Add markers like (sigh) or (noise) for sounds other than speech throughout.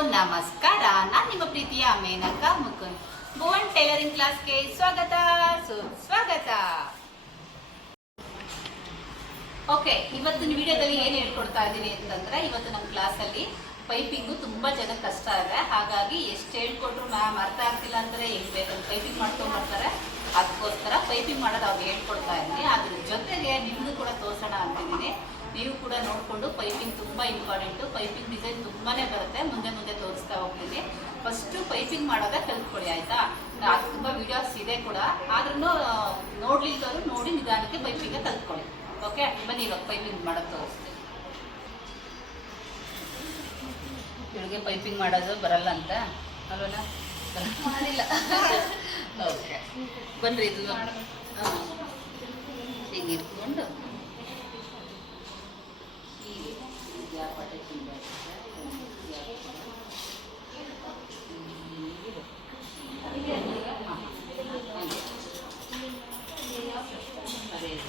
ನಮಸ್ಕಾರ. ನಾನು ನಿಮ್ಮ ಪ್ರೀತಿಯ ಮೇನಕ ಮುಕುಂದ್. ಭುವನ್ ಟೈಲರಿಂಗ್ ಕ್ಲಾಸ್ಗೆ ಸ್ವಾಗತ. ಸುಸ್ವಾಗತ ಓಕೆ ಇವತ್ತಿನ ವಿಡಿಯೋದಲ್ಲಿ ಏನು ಹೇಳ್ಕೊಡ್ತಾ ಇದ್ದೀನಿ ಅಂತಂದ್ರೆ, ಇವತ್ತು ನಮ್ಮ ಕ್ಲಾಸಲ್ಲಿ ಪೈಪಿಂಗು ತುಂಬಾ ಜನ ಕಷ್ಟ ಇದೆ. ಹಾಗಾಗಿ ಎಷ್ಟು ಹೇಳ್ಕೊಟ್ರು ಮ್ಯಾಮ್ ಅರ್ಥ ಆಗ್ತಿಲ್ಲ ಅಂದ್ರೆ ಹೆಂಗ್ ಬೇಕಂತ ಪೈಪಿಂಗ್ ಮಾಡ್ಕೊಂಡ್ಬರ್ತಾರೆ ಅದಕ್ಕೋಸ್ಕರ ಪೈಪಿಂಗ್ ಮಾಡೋದು ಅವ್ರು ಹೇಳ್ಕೊಡ್ತಾ ಇದ್ದೀನಿ. ಅದ್ರ ಜೊತೆಗೆ ನಿಮ್ಗೂ ಕೂಡ ತೋರ್ಸೋಣ ಅಂತಿದ್ದೀನಿ. ನೀವು ಕೂಡ ನೋಡಿಕೊಂಡು ಪೈಪಿಂಗ್ ತುಂಬ ಇಂಪಾರ್ಟೆಂಟು ಪೈಪಿಂಗ್ ಡಿಸೈನ್ ತುಂಬಾ ಬರುತ್ತೆ. ಮುಂದೆ ಮುಂದೆ ತೋರಿಸ್ತಾ ಹೋಗ್ತೀನಿ. ಫಸ್ಟು ಪೈಪಿಂಗ್ ಮಾಡೋದೇ ಕಲ್ತ್ಕೊಳ್ಳಿ ಆಯ್ತಾ? ಅದು ತುಂಬ ವೀಡಿಯೋಸ್ ಇದೆ ಕೂಡ. ಆದ್ರೂ ನೋಡ್ಲಿಕ್ಕವರು ನೋಡಿ ನಿಧಾನಕ್ಕೆ ಪೈಪಿಂಗ್ ಕಲ್ತ್ಕೊಳ್ಳಿ ಓಕೆ ಬನ್ನಿ ಇವಾಗ ಪೈಪಿಂಗ್ ಮಾಡೋದು ತೋರಿಸ್ತೀನಿ. ಇವಳಿಗೆ ಪೈಪಿಂಗ್ ಮಾಡೋದು ಬರಲ್ಲ ಅಂತ? ಅಲ್ವಲ್ಲ? ಮಾಡಿಲ್ಲ ಓಕೆ (laughs) ಬನ್ನಿರಿ ಇದು. ಹೀಗೆ ಇಟ್ಕೊಂಡು ಹೀಗೆ ಇದು ಯಾವ ಬಟ್ಟೆ ತುಂಬ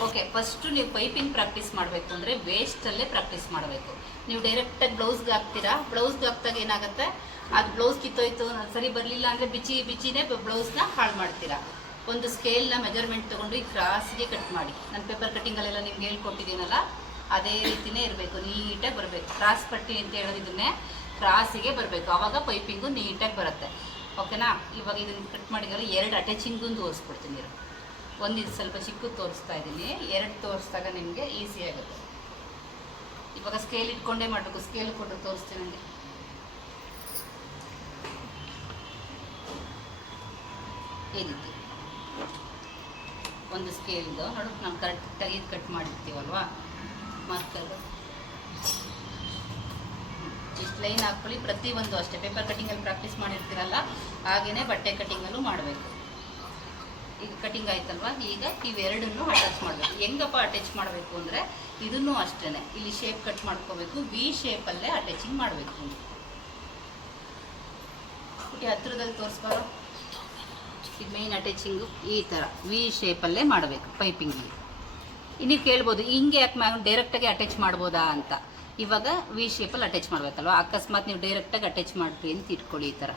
ಓಕೆ ಫಸ್ಟು ನೀವು ಪೈಪಿಂಗ್ ಪ್ರಾಕ್ಟೀಸ್ ಮಾಡಬೇಕು ಅಂದರೆ ವೇಸ್ಟಲ್ಲೇ ಪ್ರಾಕ್ಟೀಸ್ ಮಾಡಬೇಕು. ನೀವು ಡೈರೆಕ್ಟಾಗಿ ಬ್ಲೌಸ್ಗೆ ಹಾಕ್ತೀರಾ? ಬ್ಲೌಸ್ಗೆ ಹಾಕ್ದಾಗ ಏನಾಗುತ್ತೆ? ಅದು ಬ್ಲೌಸ್ ಕಿತ್ತೋಯ್ತು, ಸರಿ ಬರಲಿಲ್ಲ ಅಂದರೆ ಬಿಚ್ಚಿ ಬಿಚ್ಚಿನೇ ಬ್ಲೌಸ್ನ ಹಾಳು ಮಾಡ್ತೀರಾ. ಒಂದು ಸ್ಕೇಲ್ನ ಮೆಜರ್ಮೆಂಟ್ ತೊಗೊಂಡು ಈ ಕ್ರಾಸ್ಗೆ ಕಟ್ ಮಾಡಿ. ನಾನು ಪೇಪರ್ ಕಟ್ಟಿಂಗಲ್ಲೆಲ್ಲ ನಿಮ್ಗೆ ಹೇಳ್ಕೊಟ್ಟಿದ್ದೀನಲ್ಲ, ಅದೇ ರೀತಿಯೇ ಇರಬೇಕು, ನೀಟಾಗಿ ಬರಬೇಕು. ಕ್ರಾಸ್ ಪಟ್ಟಿ ಅಂತ ಹೇಳೋದಿದ್ದನ್ನೇ ಕ್ರಾಸಿಗೆ ಬರಬೇಕು. ಆವಾಗ ಪೈಪಿಂಗು ನೀಟಾಗಿ ಬರುತ್ತೆ. ಓಕೆನಾ ಇವಾಗ ಇದನ್ನು ಕಟ್ ಮಾಡಿದರೆ ಎರಡು ಅಟ್ಯಾಚಿಂಗು ಇರು. ಒಂದು ಇದು ಸ್ವಲ್ಪ ಚಿಕ್ಕದು ತೋರಿಸ್ತಾ ಇದ್ದೀನಿ. ಎರಡು ತೋರಿಸಿದಾಗ ನಿಮಗೆ ಈಸಿ ಆಗುತ್ತೆ. ಇವಾಗ ಸ್ಕೇಲ್ ಇಟ್ಕೊಂಡೇ ಮಾಡಬೇಕು. ಸ್ಕೇಲ್ ಕೊಟ್ಟು ತೋರಿಸ್ತೀನಿ ನನಗೆ ಈ ರೀತಿ. ಒಂದು ಸ್ಕೇಲ್ದು ನೋಡು, ನಾವು ಕರೆಕ್ಟಾಗಿ ಇದು ಕಟ್ ಮಾಡಿರ್ತೀವಲ್ವಾ? ಮಾರ್ಕರ್ ಇಷ್ಟು ಲೈನ್ ಹಾಕ್ಕೊಳ್ಳಿ. ಪ್ರತಿಯೊಂದು ಅಷ್ಟೇ. ಪೇಪರ್ ಕಟ್ಟಿಂಗಲ್ಲಿ ಪ್ರಾಕ್ಟೀಸ್ ಮಾಡಿರ್ತೀರಲ್ಲ? ಹಾಗೆಯೇ ಬಟ್ಟೆ ಕಟ್ಟಿಂಗಲ್ಲೂ ಮಾಡಬೇಕು. ಈಗ ಕಟಿಂಗ್ ಆಯ್ತಲ್ವಾ? ಈಗ ಇವೆರಡನ್ನು ಅಟ್ಯಾಚ್ ಮಾಡಬೇಕು. ಹೆಂಗಪ್ಪ ಅಟ್ಯಾಚ್ ಮಾಡಬೇಕು ಅಂದರೆ ಇದನ್ನು ಅಷ್ಟೇ ಇಲ್ಲಿ ಶೇಪ್ ಕಟ್ ಮಾಡ್ಕೋಬೇಕು. ವಿ ಶೇಪಲ್ಲೇ ಅಟ್ಯಾಚಿಂಗ್ ಮಾಡಬೇಕು. ಈ ಹತ್ರದಲ್ಲಿ ತೋರಿಸ್ಬಾರೋ? ಇದು ಮೇನ್ ಅಟ್ಯಾಚಿಂಗು ಈ ಥರ ವಿ ಶೇಪಲ್ಲೇ ಮಾಡಬೇಕು ಪೈಪಿಂಗಿಗೆ ನೀವು ಕೇಳ್ಬೋದು, ಹಿಂಗೆ ಯಾಕೆ ಮ್ಯಾಮ್ ಡೈರೆಕ್ಟಾಗಿ ಅಟ್ಯಾಚ್ ಮಾಡ್ಬೋದಾ ಅಂತ. ಇವಾಗ ವಿ ಶೇಪಲ್ಲಿ ಅಟ್ಯಾಚ್ ಮಾಡಬೇಕಲ್ವ? ಅಕಸ್ಮಾತ್ ನೀವು ಡೈರೆಕ್ಟಾಗಿ ಅಟ್ಯಾಚ್ ಮಾಡ್ತೀವಿ ಅಂತ ಇಟ್ಕೊಳ್ಳಿ ಈ ಥರ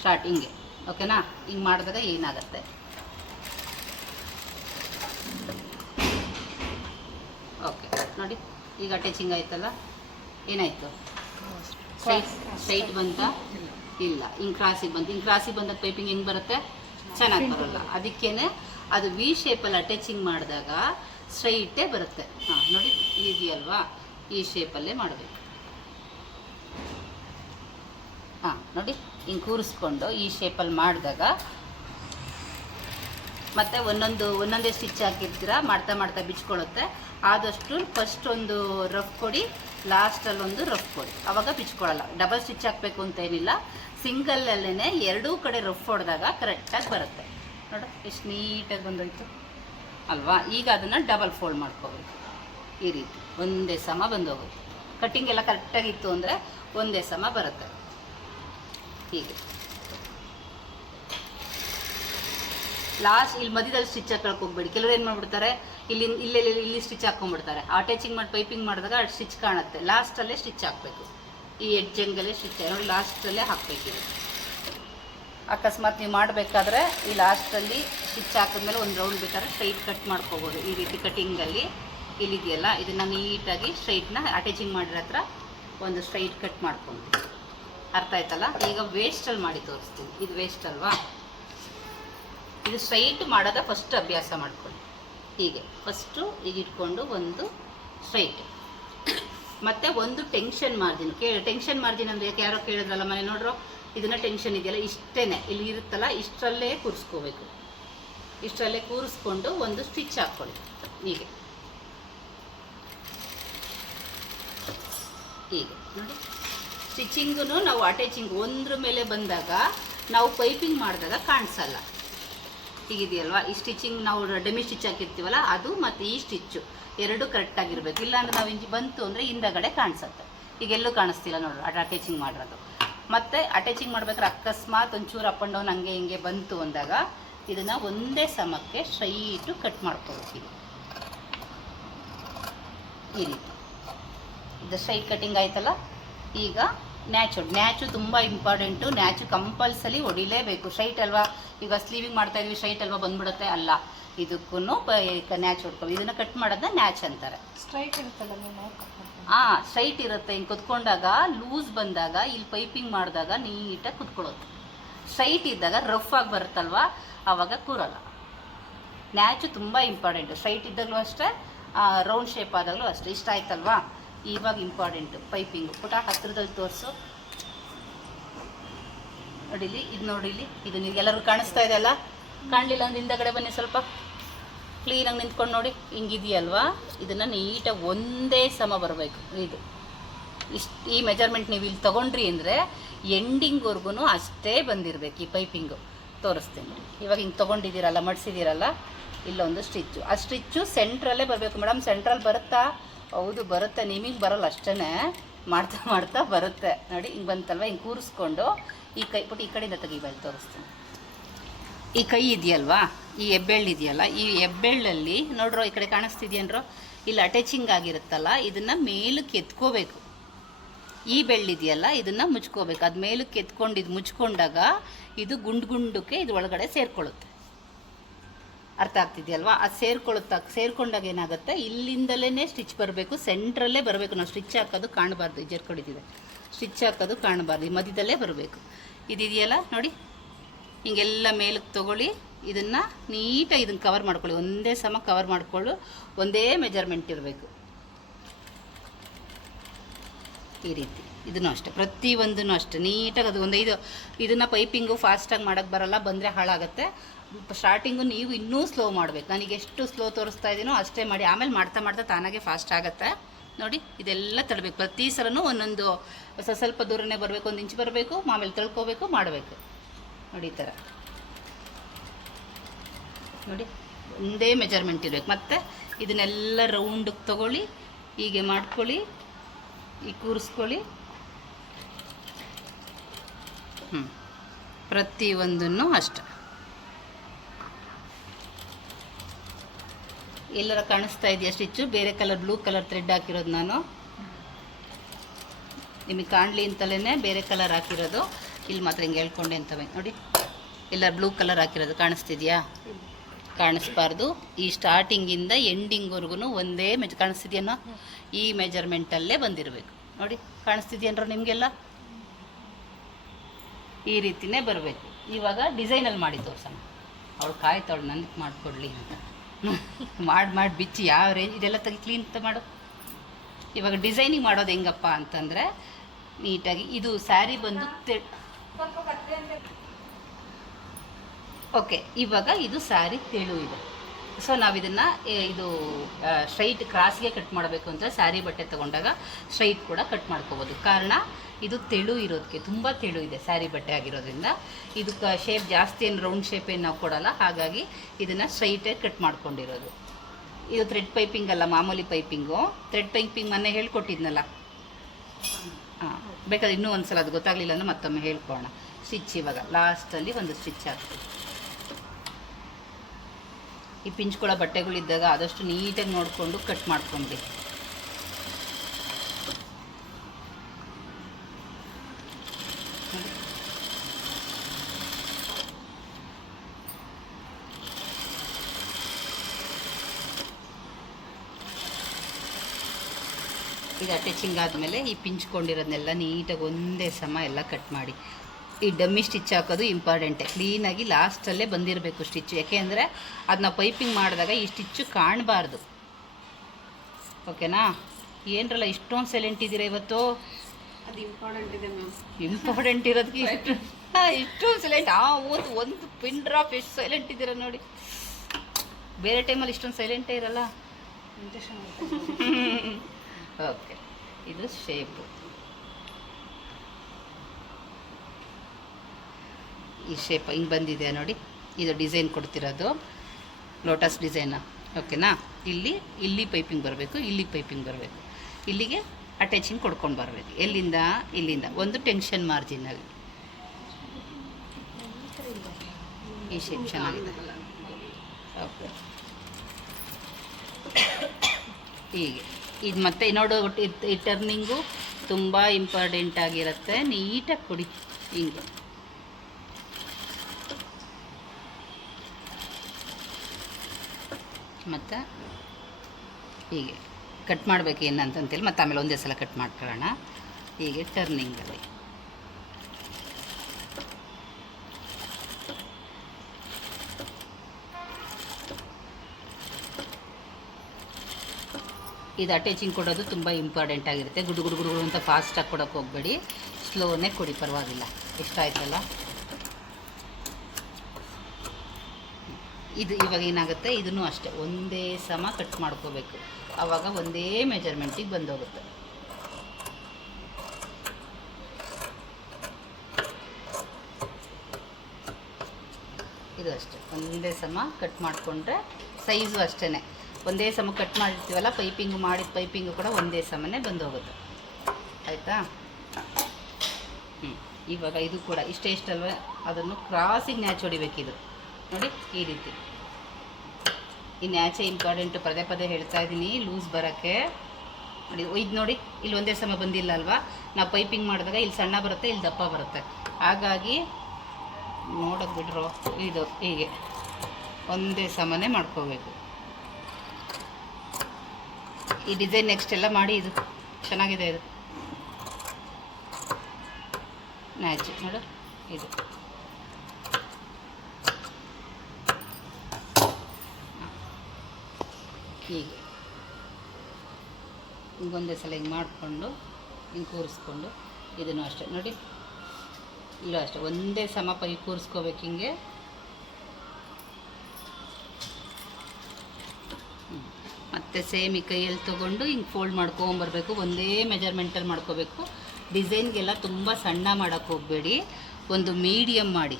ಸ್ಟಾರ್ಟಿಂಗೆ ಓಕೆನಾ ಹಿಂಗೆ ಮಾಡಿದಾಗ ಏನಾಗುತ್ತೆ ಓಕೆ ನೋಡಿ ಈಗ ಅಟ್ಯಾಚಿಂಗ್ ಆಯ್ತಲ್ಲ? ಏನಾಯ್ತು? ಸ್ಟ್ರೈಟ್ ಸ್ಟ್ರೈಟ್ ಬಂತ? ಇಲ್ಲ. ಹಿಂಗೆ ಕ್ರಾಸಿಗೆ ಬಂತು. ಹಿಂಗೆ ಕ್ರಾಸಿಗೆ ಬಂದಾಗ ಪೈಪಿಂಗ್ ಹೆಂಗೆ ಬರುತ್ತೆ? ಚೆನ್ನಾಗಿ ಬರಲ್ಲ. ಅದಕ್ಕೇನೆ ಅದು ವಿ ಶೇಪಲ್ಲಿ ಅಟ್ಯಾಚಿಂಗ್ ಮಾಡಿದಾಗ ಸ್ಟ್ರೈಟೇ ಬರುತ್ತೆ. ಹಾಂ ನೋಡಿ ಇದೆಯಲ್ವಾ ಈ ಶೇಪಲ್ಲೇ ಮಾಡಬೇಕು. ಹಾಂ ನೋಡಿ ಹಿಂಗೆ ಕೂರಿಸ್ಕೊಂಡು ಈ ಶೇಪಲ್ಲಿ ಮಾಡಿದಾಗ ಮತ್ತೆ ಒಂದೊಂದು, ಒಂದೊಂದೇ ಸ್ಟಿಚ್ ಹಾಕಿರ್ತೀರ, ಮಾಡ್ತಾ ಮಾಡ್ತಾ ಬಿಚ್ಕೊಳ್ಳುತ್ತೆ. ಆದಷ್ಟು ಫಸ್ಟ್ ಒಂದು ರಫ್ ಕೊಡಿ ಲಾಸ್ಟಲ್ಲಿ ಒಂದು ರಫ್ ಕೊಡಿ. ಅವಾಗ ಬಿಚ್ಕೊಳ್ಳಲ್ಲ. ಡಬಲ್ ಸ್ಟಿಚ್ ಹಾಕಬೇಕು ಅಂತ ಏನಿಲ್ಲ. ಸಿಂಗಲಲ್ಲೇ ಎರಡೂ ಕಡೆ ರಫ್ ಹೊಡೆದಾಗ ಕರೆಕ್ಟಾಗಿ ಬರುತ್ತೆ. ನೋಡು, ಎಷ್ಟು ನೀಟಾಗಿ ಬಂದೋಯ್ತು. ಅಲ್ವಾ? ಈಗ ಅದನ್ನು ಡಬಲ್ ಫೋಲ್ಡ್ ಮಾಡ್ಕೋಬೇಕು. ಈ ರೀತಿ. ಒಂದೇ ಸಮ ಬಂದೋಗುತ್ತೆ. ಕಟ್ಟಿಂಗ್ ಎಲ್ಲ ಕರೆಕ್ಟಾಗಿತ್ತು ಅಂದರೆ ಒಂದೇ ಸಮ ಬರುತ್ತೆ. ಹೀಗೆ. ಲಾಸ್ಟ್ ಇಲ್ಲಿ ಮಧ್ಯದಲ್ಲಿ ಸ್ಟಿಚ್ ಹಾಕೊಳಕ್ ಹೋಗ್ಬೇಡಿ. ಕೆಲವರು ಏನು ಮಾಡ್ಬಿಡ್ತಾರೆ, ಇಲ್ಲಿ, ಇಲ್ಲೇ, ಇಲ್ಲಿ ಸ್ಟಿಚ್ ಹಾಕೊಂಡ್ಬಿಡ್ತಾರೆ. ಅಟ್ಯಾಚಿಂಗ್ ಮಾಡಿ ಪೈಪಿಂಗ್ ಮಾಡಿದಾಗ ಸ್ಟಿಚ್ ಕಾಣುತ್ತೆ. ಲಾಸ್ಟಲ್ಲೇ ಸ್ಟಿಚ್ ಹಾಕಬೇಕು. ಈ ಎಡ್ಜಂಗಲ್ಲೇ ಸ್ಟಿಚ್ ನೋಡಿ ಲಾಸ್ಟಲ್ಲೇ ಹಾಕಬೇಕಿದೆ. ಅಕಸ್ಮಾತ್ ನೀವು ಮಾಡಬೇಕಾದ್ರೆ ಈ ಲಾಸ್ಟಲ್ಲಿ ಸ್ಟಿಚ್ ಹಾಕಿದ್ಮೇಲೆ ಒಂದು ರೌಂಡ್ ಬೇಕಾದ್ರೆ ಸ್ಟ್ರೈಟ್ ಕಟ್ ಮಾಡ್ಕೋಬೋದು. ಈ ರೀತಿ ಕಟಿಂಗಲ್ಲಿ ಇಲ್ಲಿದೆಯಲ್ಲ, ಇದನ್ನು ನೀಟಾಗಿ ಸ್ಟ್ರೈಟ್ನ ಅಟ್ಯಾಚಿಂಗ್ ಮಾಡಿರೋ ಹತ್ರ ಒಂದು ಸ್ಟ್ರೈಟ್ ಕಟ್ ಮಾಡ್ಕೊಂಡು ಅರ್ಥ ಆಯ್ತಲ್ಲ? ಈಗ ವೇಸ್ಟಲ್ಲಿ ಮಾಡಿ ತೋರಿಸ್ತೀನಿ. ಇದು ವೇಸ್ಟ್ ಅಲ್ವಾ? ಇದು ಸ್ಟ್ರೈಟ್ ಮಾಡೋದ ಫಸ್ಟ್ ಅಭ್ಯಾಸ ಮಾಡ್ಕೊಳ್ಳಿ. ಹೀಗೆ. ಫಸ್ಟು ಈಗ ಇಟ್ಕೊಂಡು ಒಂದು ಸ್ಟ್ರೈಟ್. ಮತ್ತು ಒಂದು ಟೆನ್ಷನ್ ಮಾರ್ಜಿನ್ ಕೇ ಟೆನ್ಷನ್ ಮಾರ್ಜಿನ್ ಅಂದರೆ ಯಾಕೆ ಯಾರೋ ಕೇಳಿದ್ರಲ್ಲ ಮನೆ ನೋಡ್ರೋ? ಇದನ್ನ ಟೆನ್ಷನ್ ಇದೆಯಲ್ಲ ಇಷ್ಟೇ ಇಲ್ಲಿ ಇರುತ್ತಲ್ಲ, ಇಷ್ಟರಲ್ಲೇ ಕೂರಿಸ್ಕೋಬೇಕು. ಇಷ್ಟರಲ್ಲೇ ಕೂರಿಸ್ಕೊಂಡು ಒಂದು ಸ್ಟಿಚ್ ಹಾಕ್ಕೊಳ್ಳಿ. ಹೀಗೆ. ಹೀಗೆ. ನೋಡಿ. ಸ್ಟಿಚಿಂಗು ನಾವು ಅಟ್ಯಾಚಿಂಗ್ ಒಂದ್ರ ಮೇಲೆ ಬಂದಾಗ, ನಾವು ಪೈಪಿಂಗ್ ಮಾಡಿದಾಗ ಕಾಣಿಸಲ್ಲ. ಹೀಗಿದೆಯಲ್ವಾ ಈ ಸ್ಟಿಚಿಂಗ್ ನಾವು ಡೆಮಿ ಸ್ಟಿಚ್ ಹಾಕಿರ್ತೀವಲ್ಲ, ಅದು ಮತ್ತು ಈ ಸ್ಟಿಚ್ಚು ಎರಡು ಕರೆಕ್ಟಾಗಿರ್ಬೇಕು ಇಲ್ಲಾಂದ್ರೆ ನಾವು ಇಂಜಿ ಬಂತು ಅಂದರೆ ಹಿಂದಗಡೆ ಕಾಣಿಸುತ್ತೆ. ಈಗ ಎಲ್ಲೂ ಕಾಣಿಸ್ತಿಲ್ಲ ನೋಡ್ರಿ ಅಟ್ಯಾಚಿಂಗ್ ಮಾಡಿರೋದು. ಮತ್ತು ಅಟ್ಯಾಚಿಂಗ್ ಮಾಡ್ಬೇಕಾದ್ರೆ ಅಕಸ್ಮಾತ್ ಒಂಚೂರು ಅಪ್ ಆ್ಯಂಡ್ ಡೌನ್ ಹಂಗೆ ಹಿಂಗೆ ಬಂತು ಅಂದಾಗ ಇದನ್ನು ಒಂದೇ ಸಮಕ್ಕೆ ಸ್ಟ್ರೈಟು ಕಟ್ ಮಾಡ್ಕೊಳ್ತೀವಿ. ಈ ರೀತಿ. ಇದು ಸ್ಟ್ರೈಟ್ ಕಟ್ಟಿಂಗ್ ಆಯ್ತಲ್ಲ? ಈಗ ನ್ಯಾಚು ನ್ಯಾಚು ತುಂಬ ಇಂಪಾರ್ಟೆಂಟು ನ್ಯಾಚು ಕಂಪಲ್ಸರಿ ಹೊಡಿಲೇಬೇಕು. ಸ್ಟ್ರೈಟ್ ಅಲ್ವಾ? ಈಗ ಸ್ಲೀವಿಂಗ್ ಮಾಡ್ತಾ ಇದೀವಿ ಸ್ಟ್ರೈಟ್ ಅಲ್ವಾ ಬಂದ್ಬಿಡುತ್ತೆ? ಅಲ್ಲ. ಇದಕ್ಕೂ ನ್ಯಾಚ್ ಹೊಡ್ಕೊ ಇದನ್ನು ಕಟ್ ಮಾಡೋದನ್ನ ನ್ಯಾಚ್ ಅಂತಾರೆ. ಸ್ಟ್ರೈಟ್ ಇರುತ್ತಲ್ಲ ಹಾಂ ಸ್ಟ್ರೈಟ್ ಇರುತ್ತೆ. ಹಿಂಗೆ ಕುತ್ಕೊಂಡಾಗ ಲೂಸ್ ಬಂದಾಗ ಇಲ್ಲಿ ಪೈಪಿಂಗ್ ಮಾಡಿದಾಗ ನೀಟಾಗಿ ಕುತ್ಕೊಳ್ಳೋದು. ಸ್ಟ್ರೈಟ್ ಇದ್ದಾಗ ರಫ್ ಆಗಿ ಬರುತ್ತಲ್ವ? ಆವಾಗ ಕೂರಲ್ಲ. ನ್ಯಾಚು ತುಂಬ ಇಂಪಾರ್ಟೆಂಟು ಸ್ಟ್ರೈಟ್ ಇದ್ದಾಗಲೂ ಅಷ್ಟೇ ರೌಂಡ್ ಶೇಪ್ ಆದಾಗಲೂ ಅಷ್ಟೇ. ಇಷ್ಟ ಆಯ್ತಲ್ವಾ? ಇವಾಗ ಇಂಪಾರ್ಟೆಂಟ್ ಪೈಪಿಂಗು ಪುಟ ಹತ್ತಿರದಲ್ಲಿ ತೋರಿಸು. ನೋಡಿಲಿ, ಇದು ನೋಡಿಲಿ. ಇದು ನೀವು ಎಲ್ಲರೂ ಕಾಣಿಸ್ತಾ ಇದೆ ಅಲ್ಲ? ಕಾಣಲಿಲ್ಲ ಅಂದ್ರೆ ಹಿಂದಗಡೆ ಬನ್ನಿ ಸ್ವಲ್ಪ. ಕ್ಲೀನಾಗಿ ನಿಂತ್ಕೊಂಡು ನೋಡಿ. ಹಿಂಗಿದೆಯಲ್ವಾ? ಇದನ್ನು ನೀಟಾಗಿ ಒಂದೇ ಸಮ ಬರಬೇಕು. ಇದು. ಇಷ್ಟು, ಈ ಮೆಜರ್ಮೆಂಟ್ ನೀವು ಇಲ್ಲಿ ತೊಗೊಂಡ್ರಿ ಅಂದರೆ ಎಂಡಿಂಗ್ವರೆಗೂ ಅಷ್ಟೇ ಬಂದಿರಬೇಕು ಈ ಪೈಪಿಂಗು ತೋರಿಸ್ತೀನಿ. ಇವಾಗ ಹಿಂಗೆ ತೊಗೊಂಡಿದ್ದೀರಲ್ಲ, ಮಡಿಸಿದ್ದೀರಲ್ಲ, ಇಲ್ಲೊಂದು ಸ್ಟಿಚ್ಚು ಆ ಸ್ಟಿಚ್ಚು ಸೆಂಟ್ರಲ್ಲೇ ಬರಬೇಕು. ಮೇಡಮ್ ಸೆಂಟ್ರಲ್ ಬರುತ್ತಾ? ಹೌದು, ಬರುತ್ತೆ. ನಿಮಗೆ ಬರಲ್ಲ ಅಷ್ಟೇ ಮಾಡ್ತಾ ಮಾಡ್ತಾ ಬರುತ್ತೆ. ನೋಡಿ, ಹಿಂಗೆ ಬಂತಲ್ವ? ಹಿಂಗೆ ಕೂರಿಸ್ಕೊಂಡು ಈ ಕೈ ಪುಟ್ಟು ಈ ಕಡೆಯಿಂದ ತೆಗಿಬಾರ್ದು ತೋರಿಸ್ತೀನಿ. ಈ ಕೈ ಇದೆಯಲ್ವಾ? ಈ ಹೆಬ್ಬೆಳ್ಳು ಇದೆಯಲ್ಲ? ಈ ಹೆಬ್ಬೆಳ್ಳಲ್ಲಿ ನೋಡ್ರೋ, ಈ ಕಡೆ ಕಾಣಿಸ್ತಿದ್ಯೇನ್ರೋ? ಇಲ್ಲಿ ಅಟ್ಯಾಚಿಂಗ್ ಆಗಿರುತ್ತಲ್ಲ, ಇದನ್ನು ಮೇಲಕ್ಕೆ ಎತ್ಕೋಬೇಕು ಈ ಬೆಳ್ಳಿದೆಯಲ್ಲ ಇದನ್ನು ಮುಚ್ಕೋಬೇಕು. ಅದು ಮೇಲಕ್ಕೆ ಎತ್ಕೊಂಡು ಇದು ಮುಚ್ಕೊಂಡಾಗ ಇದು ಗುಂಡು ಗುಂಡಕ್ಕೆ ಇದು ಒಳಗಡೆ ಸೇರ್ಕೊಳ್ಳುತ್ತೆ. ಅರ್ಥ ಆಗ್ತಿದೆಯಲ್ವಾ? ಅದು ಸೇರ್ಕೊಳ್ಳುತ್ತಾ ಸೇರ್ಕೊಂಡಾಗ ಏನಾಗುತ್ತೆ? ಇಲ್ಲಿಂದಲೇ ಸ್ಟಿಚ್ ಬರಬೇಕು ಸೆಂಟ್ರಲ್ಲೇ ಬರಬೇಕು. ನಾವು ಸ್ಟಿಚ್ ಹಾಕೋದು ಕಾಣಬಾರ್ದು ಜರ್ಕೊಂಡಿದ್ದೀವಿ ಸ್ಟಿಚ್ ಹಾಕೋದು ಕಾಣಬಾರ್ದು, ಈ ಮಧ್ಯದಲ್ಲೇ ಬರಬೇಕು. ಇದಿದೆಯಲ್ಲ, ನೋಡಿ. ಹಿಂಗೆಲ್ಲ ಮೇಲಕ್ಕೆ ತೊಗೊಳ್ಳಿ. ಇದನ್ನು ನೀಟಾಗಿ ಇದನ್ನು ಕವರ್ ಮಾಡ್ಕೊಳ್ಳಿ. ಒಂದೇ ಸಮ ಕವರ್ ಮಾಡಿಕೊಳ್ಳು. ಒಂದೇ ಮೆಜರ್ಮೆಂಟ್ ಇರಬೇಕು. ಈ ರೀತಿ. ಇದನ್ನು ಅಷ್ಟೆ. ಪ್ರತಿಯೊಂದೂ ಅಷ್ಟೆ. ನೀಟಾಗಿ ಅದು ಒಂದು ಇದು ಇದನ್ನು ಪೈಪಿಂಗು ಫಾಸ್ಟಾಗಿ ಮಾಡೋಕ್ಕೆ ಬರಲ್ಲ, ಬಂದರೆ ಹಾಳಾಗುತ್ತೆ. ಸ್ಟಾರ್ಟಿಂಗು ನೀವು ಇನ್ನೂ ಸ್ಲೋ ಮಾಡಬೇಕು. ನನಗೆ ಎಷ್ಟು ಸ್ಲೋ ತೋರಿಸ್ತಾ ಇದ್ದೀನೋ ಅಷ್ಟೇ ಮಾಡಿ. ಆಮೇಲೆ ಮಾಡ್ತಾ ಮಾಡ್ತಾ ತಾನಾಗೆ ಫಾಸ್ಟ್ ಆಗುತ್ತೆ. ನೋಡಿ, ಇದೆಲ್ಲ ತಳ್ಬೇಕು ಪ್ರತಿ ಸಲನೂ ಒಂದೊಂದು ಸ್ವಲ್ಪ ದೂರನೇ ಬರಬೇಕು, ಒಂದು ಇಂಚು ಬರಬೇಕು, ಆಮೇಲೆ ತಳ್ಕೋಬೇಕು, ಮಾಡಬೇಕು. ನೋಡಿ, ಈ ಥರ ನೋಡಿ, ಒಂದೇ ಮೆಜರ್ಮೆಂಟ್ ಇರಬೇಕು. ಮತ್ತು ಇದನ್ನೆಲ್ಲ ರೌಂಡಿಗೆ ತಗೊಳ್ಳಿ, ಹೀಗೆ ಮಾಡ್ಕೊಳ್ಳಿ, ಈ ಕೂರಿಸ್ಕೊಳ್ಳಿ. ಹ್ಞೂ ಪ್ರತಿಯೊಂದನ್ನು ಅಷ್ಟೆ. ಎಲ್ಲರ ಕಾಣಿಸ್ತಾ ಇದೆಯಾ ಸ್ಟಿಚ್ಚು? ಬೇರೆ ಕಲರ್ ಬ್ಲೂ ಕಲರ್ ಥ್ರೆಡ್ ಹಾಕಿರೋದು ನಾನು. ನಿಮಗೆ ಕಾಣಲಿ ಅಂತಲೇ ಬೇರೆ ಕಲರ್ ಹಾಕಿರೋದು. ಇಲ್ಲಿ ಮಾತ್ರ ಹಿಂಗೆ ಹೇಳ್ಕೊಂಡೆ ಅಂತವೆ. ನೋಡಿ ಎಲ್ಲ ಬ್ಲೂ ಕಲರ್ ಹಾಕಿರೋದು. ಕಾಣಿಸ್ತಿದ್ಯಾ? ಕಾಣಿಸ್ಬಾರ್ದು. ಈ ಸ್ಟಾರ್ಟಿಂಗಿಂದ ಎಂಡಿಂಗ್ವರೆಗೂ ಒಂದೇ ಮೆಜ್ ಕಾಣಿಸ್ತಿದ್ಯೇನೋ? ಈ ಮೆಜರ್ಮೆಂಟಲ್ಲೇ ಬಂದಿರಬೇಕು. ನೋಡಿ ಕಾಣಿಸ್ತಿದ್ಯೇನ್ರ ನಿಮಗೆಲ್ಲ? ಈ ರೀತಿನೇ ಬರಬೇಕು. ಇವಾಗ ಡಿಸೈನಲ್ಲಿ ಮಾಡಿ ತೋರ್ಸೋಣ. ಅವಳು ಕಾಯ್ತಾವಳು ನನಗೆ ಮಾಡಿಕೊಡ್ಲಿ ಅಂತ. ಮಾಡಿ ಮಾಡಿ ಬಿಚ್ಚಿ ಯಾವ ರೇಂಜ್ ಇದೆಲ್ಲ ತೆಗಿ ಕ್ಲೀನ್ ಮಾಡು. ಇವಾಗ ಡಿಸೈನಿಂಗ್ ಮಾಡೋದು ಹೆಂಗಪ್ಪ ಅಂತಂದರೆ ನೀಟಾಗಿ ಇದು ಸ್ಯಾರಿ ಬಂದು ತೆ ಓಕೆ ಇವಾಗ ಇದು ಸ್ಯಾರಿ ತೆಳು ಇದೆ. ಸೊ ನಾವು ಇದನ್ನು ಇದು ಸ್ಟ್ರೈಟ್ ಕ್ರಾಸ್ಗೆ ಕಟ್ ಮಾಡಬೇಕು ಅಂದರೆ ಸ್ಯಾರಿ ಬಟ್ಟೆ ತೊಗೊಂಡಾಗ ಸ್ಟ್ರೈಟ್ ಕೂಡ ಕಟ್ ಮಾಡ್ಕೋಬೋದು. ಕಾರಣ, ಇದು ತೆಳು ಇರೋದಕ್ಕೆ ತುಂಬ ತೆಳು ಇದೆ ಸ್ಯಾರಿ ಬಟ್ಟೆ ಆಗಿರೋದ್ರಿಂದ. ಇದಕ್ಕೆ ಶೇಪ್ ಜಾಸ್ತಿ ಏನು ರೌಂಡ್ ಶೇಪ್ ಏನು ನಾವು ಕೊಡಲ್ಲ. ಹಾಗಾಗಿ ಇದನ್ನು ಸ್ಟ್ರೈಟೇ ಕಟ್ ಮಾಡ್ಕೊಂಡಿರೋದು. ಇದು ಥ್ರೆಡ್ ಪೈಪಿಂಗ್ ಅಲ್ಲ, ಮಾಮೂಲಿ ಪೈಪಿಂಗು ಥ್ರೆಡ್ ಪೈಪಿಂಗ್ ಮೊನ್ನೆ ಹೇಳ್ಕೊಟ್ಟಿದ್ನಲ್ಲ. ಹಾಂ ಬೇಕಾದ್ರೆ ಇನ್ನೂ ಒಂದು ಸಲ ಅದು ಗೊತ್ತಾಗಲಿಲ್ಲ ಅಂದರೆ ಮತ್ತೊಮ್ಮೆ ಹೇಳ್ಕೊಳ್ಳೋಣ. ಸ್ಟಿಚ್ ಇವಾಗ ಲಾಸ್ಟಲ್ಲಿ ಒಂದು ಸ್ಟಿಚ್ ಹಾಕ್ತೀವಿ ಈ ಪಿಂಚ್ಕೊಳ್ಳೋ ಬಟ್ಟೆಗಳಿದ್ದಾಗ ಆದಷ್ಟು ನೀಟಾಗಿ ನೋಡಿಕೊಂಡು ಕಟ್ ಮಾಡ್ಕೊಂಡ್ರಿ ಇದು ಅಟ್ಯಾಚಿಂಗ್ ಆದಮೇಲೆ ಈ ಪಿಂಚ್ಕೊಂಡಿರೋದನ್ನೆಲ್ಲ ನೀಟಾಗಿ ಒಂದೇ ಸಮ ಎಲ್ಲ ಕಟ್ ಮಾಡಿ. ಈ ಡಮ್ಮಿ ಸ್ಟಿಚ್ ಹಾಕೋದು ಇಂಪಾರ್ಟೆಂಟೆ. ಕ್ಲೀನಾಗಿ ಲಾಸ್ಟಲ್ಲೇ ಬಂದಿರಬೇಕು ಸ್ಟಿಚ್ ಯಾಕೆಂದರೆ ಅದನ್ನ ಪೈಪಿಂಗ್ ಮಾಡಿದಾಗ ಈ ಸ್ಟಿಚ್ಚು ಕಾಣಬಾರ್ದು. ಓಕೆನಾ ಏನರಲ್ಲ ಇಷ್ಟೊಂದು ಸೈಲೆಂಟ್ ಇದ್ದೀರಾ ಇವತ್ತು? ಅದು ಇಂಪಾರ್ಟೆಂಟ್ ಇದೆ ಮ್ಯಾಮ್ ಇಂಪಾರ್ಟೆಂಟ್ ಇರೋದಕ್ಕೆ ಇಷ್ಟು ಹಾ, ಇಷ್ಟೊಂದು ಸೈಲೆಂಟ್ ಆ ಒಂದು ಒಂದು ಪಿನ್ ಡ್ರಾಪ್ ಎಷ್ಟು ಸೈಲೆಂಟ್ ಇದ್ದೀರ ನೋಡಿ. ಬೇರೆ ಟೈಮಲ್ಲಿ ಇಷ್ಟೊಂದು ಸೈಲೆಂಟೇ ಇರಲ್ಲ. ಓಕೆ (laughs) ಇದು ಶೇಪು ಈ ಶೇಪ್ ಹಿಂಗೆ ಬಂದಿದೆ ನೋಡಿ. ಇದು ಡಿಸೈನ್ ಕೊಡ್ತಿರೋದು. ಲೋಟಸ್ ಡಿಸೈನ ಓಕೆನಾ ಇಲ್ಲಿ ಇಲ್ಲಿ ಪೈಪಿಂಗ್ ಬರಬೇಕು, ಇಲ್ಲಿ ಪೈಪಿಂಗ್ ಬರಬೇಕು. ಇಲ್ಲಿಗೆ ಅಟ್ಯಾಚಿಂಗ್ ಕೊಡ್ಕೊಂಡು ಬರಬೇಕು. ಎಲ್ಲಿಂದ? ಇಲ್ಲಿಂದ. ಒಂದು ಟೆನ್ಷನ್ ಮಾರ್ಜಿನಲ್ಲಿ ಈ ಶೇಪ್ ಚೆನ್ನಾಗಿದೆ. ಓಕೆ ಹೀಗೆ. ಇದು ಮತ್ತೆ ನೋಡು ಈ ಟರ್ನಿಂಗು ತುಂಬ ಇಂಪಾರ್ಟೆಂಟ್ ಆಗಿರುತ್ತೆ. ನೀಟಾಗಿ ಕೊಡಿ. ಹಿಂಗೆ. ಮತ್ತು ಹೀಗೆ ಕಟ್ ಮಾಡಬೇಕು ಏನಂತಂತೇಳಿ ಮತ್ತು ಆಮೇಲೆ ಒಂದೇ ಸಲ ಕಟ್ ಮಾಡ್ಕೊಳ್ಳೋಣ. ಹೀಗೆ ಟರ್ನಿಂಗಲ್ಲಿ ಇದು ಅಟ್ಯಾಚಿಂಗ್ ಕೊಡೋದು ತುಂಬ ಇಂಪಾರ್ಟೆಂಟ್ ಆಗಿರುತ್ತೆ. ಗುಡು ಗುಡು ಗುಡು ಗುಡು ಅಂತ ಫಾಸ್ಟಾಗಿ ಕೊಡೋಕ್ಕೆ ಹೋಗಬೇಡಿ. ಸ್ಲೋನೇ ಕೊಡಿ, ಪರವಾಗಿಲ್ಲ. ಇಷ್ಟ ಆಯ್ತಲ್ಲ ಇದು ಇವಾಗ ಏನಾಗುತ್ತೆ? ಇದನ್ನು ಅಷ್ಟೇ. ಒಂದೇ ಸಮ ಕಟ್ ಮಾಡ್ಕೋಬೇಕು. ಆವಾಗ ಒಂದೇ ಮೆಜರ್ಮೆಂಟಿಗೆ ಬಂದೋಗುತ್ತೆ. ಇದು ಅಷ್ಟೇ. ಒಂದೇ ಸಮ ಕಟ್ ಮಾಡಿಕೊಂಡ್ರೆ ಸೈಜು ಅಷ್ಟೇ ಒಂದೇ ಸಮ ಕಟ್ ಮಾಡಿರ್ತೀವಲ್ಲ ಪೈಪಿಂಗ್ ಮಾಡಿದ ಪೈಪಿಂಗು ಕೂಡ ಒಂದೇ ಸಮನೇ ಬಂದೋಗುತ್ತೆ. ಆಯಿತಾ? ಹ್ಞೂ ಇವಾಗ ಇದು ಕೂಡ ಇಷ್ಟೇ ಇಷ್ಟಲ್ವೇ? ಅದನ್ನು ಕ್ರಾಸಿಗೆ ನ್ಯಾಚ್ ಹೊಡಿಬೇಕಿದು. ನೋಡಿ ಈ ರೀತಿ. ಇನ್ನು ಆಚೆ ಇಂಪಾರ್ಟೆಂಟು ಪದೇ ಪದೇ ಹೇಳ್ತಾ ಇದ್ದೀನಿ ಲೂಸ್ ಬರೋಕ್ಕೆ. ನೋಡಿ, ಇದು ನೋಡಿ, ಇಲ್ಲಿ ಒಂದೇ ಸಮ ಬಂದಿಲ್ಲ ಅಲ್ವಾ? ನಾವು ಪೈಪಿಂಗ್ ಮಾಡಿದಾಗ ಇಲ್ಲಿ ಸಣ್ಣ ಬರುತ್ತೆ, ಇಲ್ಲಿ ದಪ್ಪ ಬರುತ್ತೆ. ಹಾಗಾಗಿ ನೋಡೋದು ಬಿಡ್ರು, ಇದು ಹೀಗೆ. ಒಂದೇ ಸಮನೆ ಮಾಡ್ಕೋಬೇಕು. ಈ ಡಿಸೈನ್ ನೆಕ್ಸ್ಟ್ ಎಲ್ಲ ಮಾಡಿ ಇದು. ಚೆನ್ನಾಗಿದೆ ಇದು. ನ್ಯಾಚ್ ನೋಡು, ಇದು. ಹೀಗೆ ಹಿಂಗೊಂದೇ ಸಲ ಹಿಂಗೆ ಮಾಡಿಕೊಂಡು, ಹಿಂಗೆ ಕೂರಿಸ್ಕೊಂಡು ಇದನ್ನು ಅಷ್ಟೇ. ನೋಡಿ, ಇಲ್ಲೂ ಅಷ್ಟೇ. ಒಂದೇ ಸಮ ಪೈ ಕೂರಿಸ್ಕೋಬೇಕು ಹಿಂಗೆ. ಮತ್ತು ಸೇಮ್ ಈ ಕೈಯಲ್ಲಿ ತೊಗೊಂಡು ಹಿಂಗೆ ಫೋಲ್ಡ್ ಮಾಡ್ಕೊಂಬರ್ಬೇಕು. ಒಂದೇ ಮೆಜರ್ಮೆಂಟಲ್ಲಿ ಮಾಡ್ಕೋಬೇಕು. ಡಿಸೈನ್ಗೆಲ್ಲ ತುಂಬ ಸಣ್ಣ ಮಾಡೋಕ್ಕೆ ಹೋಗಬೇಡಿ. ಒಂದು ಮೀಡಿಯಮ್ ಮಾಡಿ.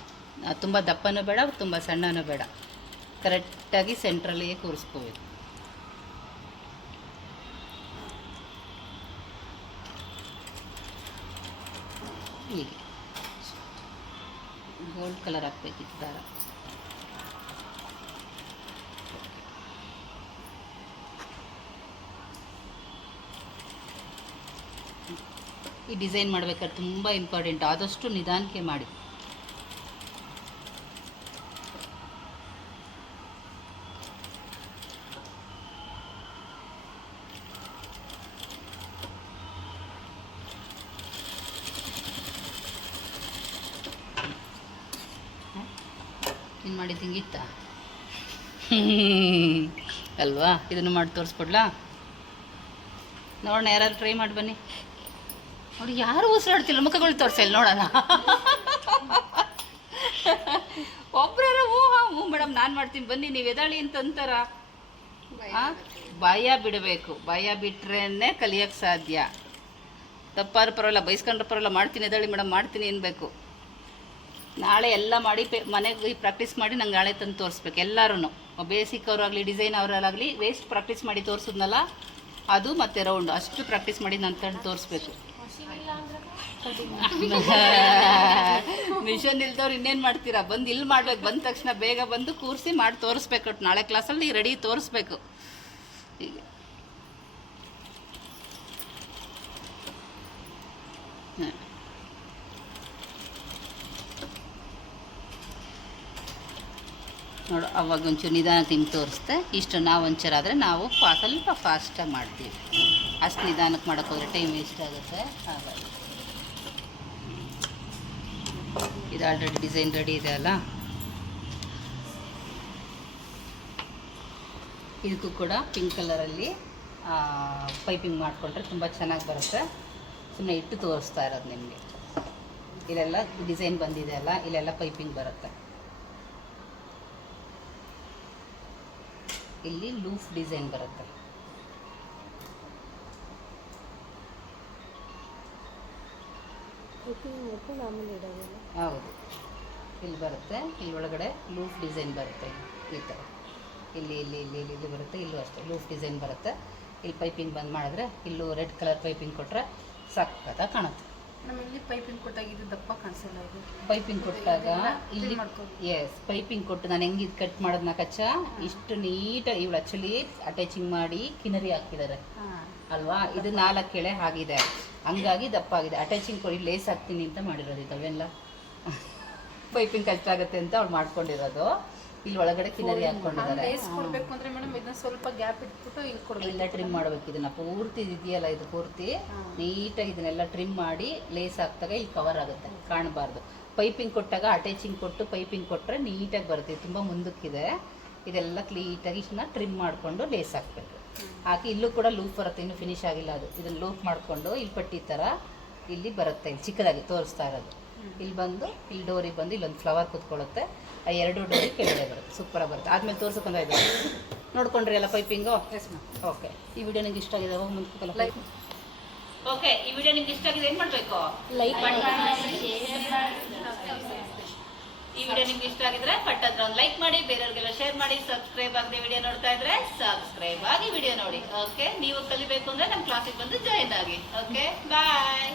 ತುಂಬ ದಪ್ಪನೂ ಬೇಡ, ತುಂಬ ಸಣ್ಣನೂ ಬೇಡ. ಕರೆಕ್ಟಾಗಿ ಸೆಂಟ್ರಲ್ಲಿಯೇ ಕೂರಿಸ್ಕೋಬೇಕು ಹೀಗೆ ಗೋಲ್ಡ್ ಕಲರ್ ಹಾಕ್ಬೇಕಿತ್ತು ದಾರ ಈ ಡಿಸೈನ್ ಮಾಡ್ಬೇಕಾದ್ರೆ ತುಂಬ ಇಂಪಾರ್ಟೆಂಟ್. ಆದಷ್ಟು ನಿಧಾನಕ್ಕೆ ಮಾಡಿ. ಏನು ಇತ್ತ ಅಲ್ವಾ? ಇದನ್ನು ಮಾಡಿ ತೋರಿಸ್ಕೊಡ್ಲಾ? ನೋಡೋಣ ಯಾರಾದ್ರು ಟ್ರೈ ಮಾಡಿ ಬನ್ನಿ. ನೋಡಿ ಯಾರು ಉಸಿರಾಡ್ತಿಲ್ಲ ಮುಖಗಳು ತೋರಿಸಲ್ಲ ನೋಡೋಣ. ಒಬ್ಬರ ಹ್ಞೂ ಹಾಂ ಹ್ಞೂ ಮೇಡಮ್ ನಾನು ಮಾಡ್ತೀನಿ ಬನ್ನಿ ನೀವು ಎದಾಳಿ ಅಂತಂತಾರ ಬಾಯ ಭಯ ಬಿಡಬೇಕು. ಭಯ ಬಿಟ್ರೇನೆ ಕಲಿಯೋಕ್ಕೆ ಸಾಧ್ಯ. ತಪ್ಪಾದ್ರೂ ಪರವಾಗಿಲ್ಲ ಬೈಸ್ಕೊಂಡ್ರೆ ಪರವಾಗಿಲ್ಲ ಮಾಡ್ತೀನಿ ಎದಾಳಿ ಮೇಡಮ್ ಮಾಡ್ತೀನಿ ಅನ್ಬೇಕು. ನಾಳೆ ಎಲ್ಲ ಮಾಡಿ ಮನೆಗೆ ಪ್ರಾಕ್ಟೀಸ್ ಮಾಡಿ ನಂಗೆ ನಾಳೆ ತಂದು ತೋರಿಸ್ಬೇಕು ಎಲ್ಲರೂ ಬೇಸಿಕ್ ಅವರಾಗಲಿ ಡಿಸೈನ್ ಅವರಲ್ಲಾಗಲಿ ವೇಸ್ಟ್ ಪ್ರಾಕ್ಟೀಸ್ ಮಾಡಿ ತೋರಿಸಿದ್ನಲ್ಲ, ಅದು ಮತ್ತು ರೌಂಡ್ ಅಷ್ಟು ಪ್ರಾಕ್ಟೀಸ್ ಮಾಡಿ ನಾನು ತಂದು ತೋರಿಸ್ಬೇಕು. ಮಿಷನ್ (laughs) ಇಲ್ದವ್ರು ಇನ್ನೇನು ಮಾಡ್ತೀರಾ? ಬಂದು ಇಲ್ಲಿ ಮಾಡ್ಬೇಕು. ಬಂದ ತಕ್ಷಣ ಬೇಗ ಬಂದು ಕೂರಿಸಿ ಮಾಡಿ ತೋರಿಸ್ಬೇಕು. ನಾಳೆ ಕ್ಲಾಸಲ್ಲಿ ರೆಡಿ ತೋರಿಸ್ಬೇಕು. ಹೀಗೆ. ನೋಡು, ಅವಾಗ ಒಂಚೂರು ನಿಧಾನ ತಿಂದು ತೋರಿಸ್ದೆ ಇಷ್ಟು ನಾವು ಒಂಚೂರು ಆದರೆ ನಾವು ಫಾ ಸ್ವಲ್ಪ ಫಾಸ್ಟಾಗಿ ಮಾಡ್ತೀವಿ. ಅಷ್ಟು ನಿಧಾನಕ್ಕೆ ಮಾಡೋಕೆ ಹೋದರೆ ಟೈಮ್ ವೇಸ್ಟ್ ಆಗುತ್ತೆ. ಹಾಗಾಗಿ. ಇದು ಆಲ್ರೆಡಿ ಡಿಸೈನ್ ರೆಡಿ ಇದೆ ಅಲ್ಲ? ಇದಕ್ಕೂ ಕೂಡ ಪಿಂಕ್ ಕಲರಲ್ಲಿ ಪೈಪಿಂಗ್ ಮಾಡಿಕೊಂಡ್ರೆ ತುಂಬ ಚೆನ್ನಾಗಿ ಬರುತ್ತೆ. ಸುಮ್ಮನೆ ಇಟ್ಟು ತೋರಿಸ್ತಾ ಇರೋದು ನಿಮಗೆ. ಇಲ್ಲೆಲ್ಲ ಡಿಸೈನ್ ಬಂದಿದೆ ಅಲ್ಲ, ಇಲ್ಲೆಲ್ಲ ಪೈಪಿಂಗ್ ಬರುತ್ತೆ. ಇಲ್ಲಿ ಲೂಫ್ ಡಿಸೈನ್ ಬರುತ್ತೆ. ಹೌದು. ಇಲ್ಲಿ ಬರುತ್ತೆ ಇಲ್ಲಿ ಒಳಗಡೆ ಲೂಫ್ ಡಿಸೈನ್ ಬರುತ್ತೆ ಈ ಥರ ಇಲ್ಲಿ ಇಲ್ಲಿ ಇಲ್ಲಿ ಇಲ್ಲಿ ಇಲ್ಲಿ ಬರುತ್ತೆ ಇಲ್ಲೂ ಅಷ್ಟೇ ಲೂಫ್ ಡಿಸೈನ್ ಬರುತ್ತೆ. ಇಲ್ಲಿ ಪೈಪಿಂಗ್ ಬಂದ್ ಮಾಡಿದ್ರೆ ಇಲ್ಲೂ ರೆಡ್ ಕಲರ್ ಪೈಪಿಂಗ್ ಕೊಟ್ಟರೆ ಸಕ್ಕತ್ತಾಗಿ ಕಾಣುತ್ತೆ. ನಮ್ಮಲ್ಲಿ ಪೈಪಿಂಗ್ ಕೊಟ್ಟಾಗ ಇದು ದಪ್ಪ ಕಾಣಿಸಲ್ಲ ಇದು. ಪೈಪಿಂಗ್ ಕೊಟ್ಟಾಗ ಇಲ್ಲಿ ಎಸ್ ಪೈಪಿಂಗ್ ಕೊಟ್ಟು ನಾನು ಹೆಂಗೆ ಇದು ಕಟ್ ಮಾಡೋದನ್ನ ಕಚ್ಚ? ಇಷ್ಟು ನೀಟಾಗಿ ಇವಳು ಆ್ಯಕ್ಚುಲಿ ಅಟ್ಯಾಚಿಂಗ್ ಮಾಡಿ ಕಿನರಿ ಹಾಕಿದ್ದಾರೆ ಅಲ್ವಾ? ಇದು ನಾಲ್ಕು ಎಳೆ ಆಗಿದೆ. ಹಂಗಾಗಿ ದಪ್ಪ ಆಗಿದೆ. ಅಟ್ಯಾಚಿಂಗ್ ಕೊಡಿ ಲೇಸ್ ಹಾಕ್ತೀನಿ ಅಂತ ಮಾಡಿರೋದು ಇದವೆಲ್ಲ (laughs) ಪೈಪಿಂಗ್ ಕಷ್ಟ ಆಗುತ್ತೆ ಅಂತ ಅವ್ಳು ಮಾಡ್ಕೊಂಡಿರೋದು. ಇಲ್ಲಿ ಒಳಗಡೆ ಕಿನರಿ ಹಾಕೊಂಡಿದ್ದಾರೆ ಲೇಸ್ ಕೊಡಬೇಕು ಅಂದ್ರೆ ಮೇಡಮ್ ಇದನ್ನ ಸ್ವಲ್ಪ ಗ್ಯಾಪ್ ಇಟ್ಬಿಟ್ಟು ಇಲ್ಲಿ ಕೊಡ್ಬೇಕು ಇಲ್ಲ ಟ್ರಿಮ್ ಮಾಡ್ಬೇಕು ಇದನ್ನ. ಪೂರ್ತಿ ಇದೆಯಲ್ಲ ಇದು ಪೂರ್ತಿ? ನೀಟಾಗಿ ಇದನ್ನೆಲ್ಲ ಟ್ರಿಮ್ ಮಾಡಿ ಲೇಸ್ ಹಾಕಿದಾಗ ಇಲ್ಲಿ ಕವರ್ ಆಗುತ್ತೆ. ಕಾಣಬಾರ್ದು. ಪೈಪಿಂಗ್ ಕೊಟ್ಟಾಗ ಅಟ್ಯಾಚಿಂಗ್ ಕೊಟ್ಟು ಪೈಪಿಂಗ್ ಕೊಟ್ಟರೆ ನೀಟಾಗಿ ಬರುತ್ತೆ. ತುಂಬ ಮುಂದಕ್ಕಿದೆ. ಇದೆಲ್ಲ ಕ್ಲೀಟಾಗಿ ಇಷ್ಟನ್ನ ಟ್ರಿಮ್ ಮಾಡಿಕೊಂಡು ಲೇಸ್ ಹಾಕಬೇಕು. ಹಾಕಿ ಇಲ್ಲೂ ಕೂಡ ಲೂಪ್ ಬರುತ್ತೆ. ಇನ್ನು ಫಿನಿಶ್ ಆಗಿಲ್ಲ ಅದು. ಇದನ್ನು ಲೂಪ್ ಮಾಡಿಕೊಂಡು ಇಲ್ಲಿ ಪಟ್ಟಿ ಥರ ಇಲ್ಲಿ ಬರುತ್ತೆ. ಇಲ್ಲಿ ಚಿಕ್ಕದಾಗಿ ತೋರಿಸ್ತಾ ಇರೋದು. ಇಲ್ಲಿ ಬಂದು ಇಲ್ಲಿ ಡೋರಿಗೆ ಬಂದು ಇಲ್ಲೊಂದು ಫ್ಲವರ್ ಕುತ್ಕೊಳ್ಳುತ್ತೆ. ಆ ಎರಡು ಡೋರಿ ಕೆಳಗೆ ಬರುತ್ತೆ. ಸೂಪರಾಗಿ ಬರುತ್ತೆ. ಆದ್ಮೇಲೆ ತೋರಿಸ್ಕೊಂಡು ಇದು ನೋಡ್ಕೊಂಡ್ರಿ ಎಲ್ಲ ಪೈಪಿಂಗು ಎಸ್ ಮ್ಯಾಮ್ ಓಕೆ ಈ ವಿಡಿಯೋ ನಿಮ್ಗೆ ಇಷ್ಟ ಆಗಿದೆ ಹೋಗಿ ಮುಂದೆ ಲೈಕ್ ಓಕೆ ಈ ವಿಡಿಯೋ ನಿಮ್ಗೆ ಇಷ್ಟ ಆಗಿದೆ ಏನು ಮಾಡಬೇಕು? ಲೈಕ್ ಈ ವಿಡಿಯೋ ನಿಮ್ಗೆ ಇಷ್ಟ ಆಗಿದ್ರೆ ಪಟ್ಟದ್ರ ಹತ್ರ ಒಂದು ಲೈಕ್ ಮಾಡಿ ಬೇರೆಯವ್ರಿಗೆಲ್ಲ ಶೇರ್ ಮಾಡಿ ಸಬ್ಸ್ಕ್ರೈಬ್ ಆಗದೆ ವಿಡಿಯೋ ನೋಡ್ತಾ ಇದ್ರೆ ಸಬ್ಸ್ಕ್ರೈಬ್ ಆಗಿ ವಿಡಿಯೋ ನೋಡಿ. ಓಕೆ ನೀವು ಕಲಿಬೇಕು ಅಂದ್ರೆ ನಮ್ಮ ಕ್ಲಾಸಿಗೆ ಬಂದು ಜಾಯಿನ್ ಆಗಿ. Okay bye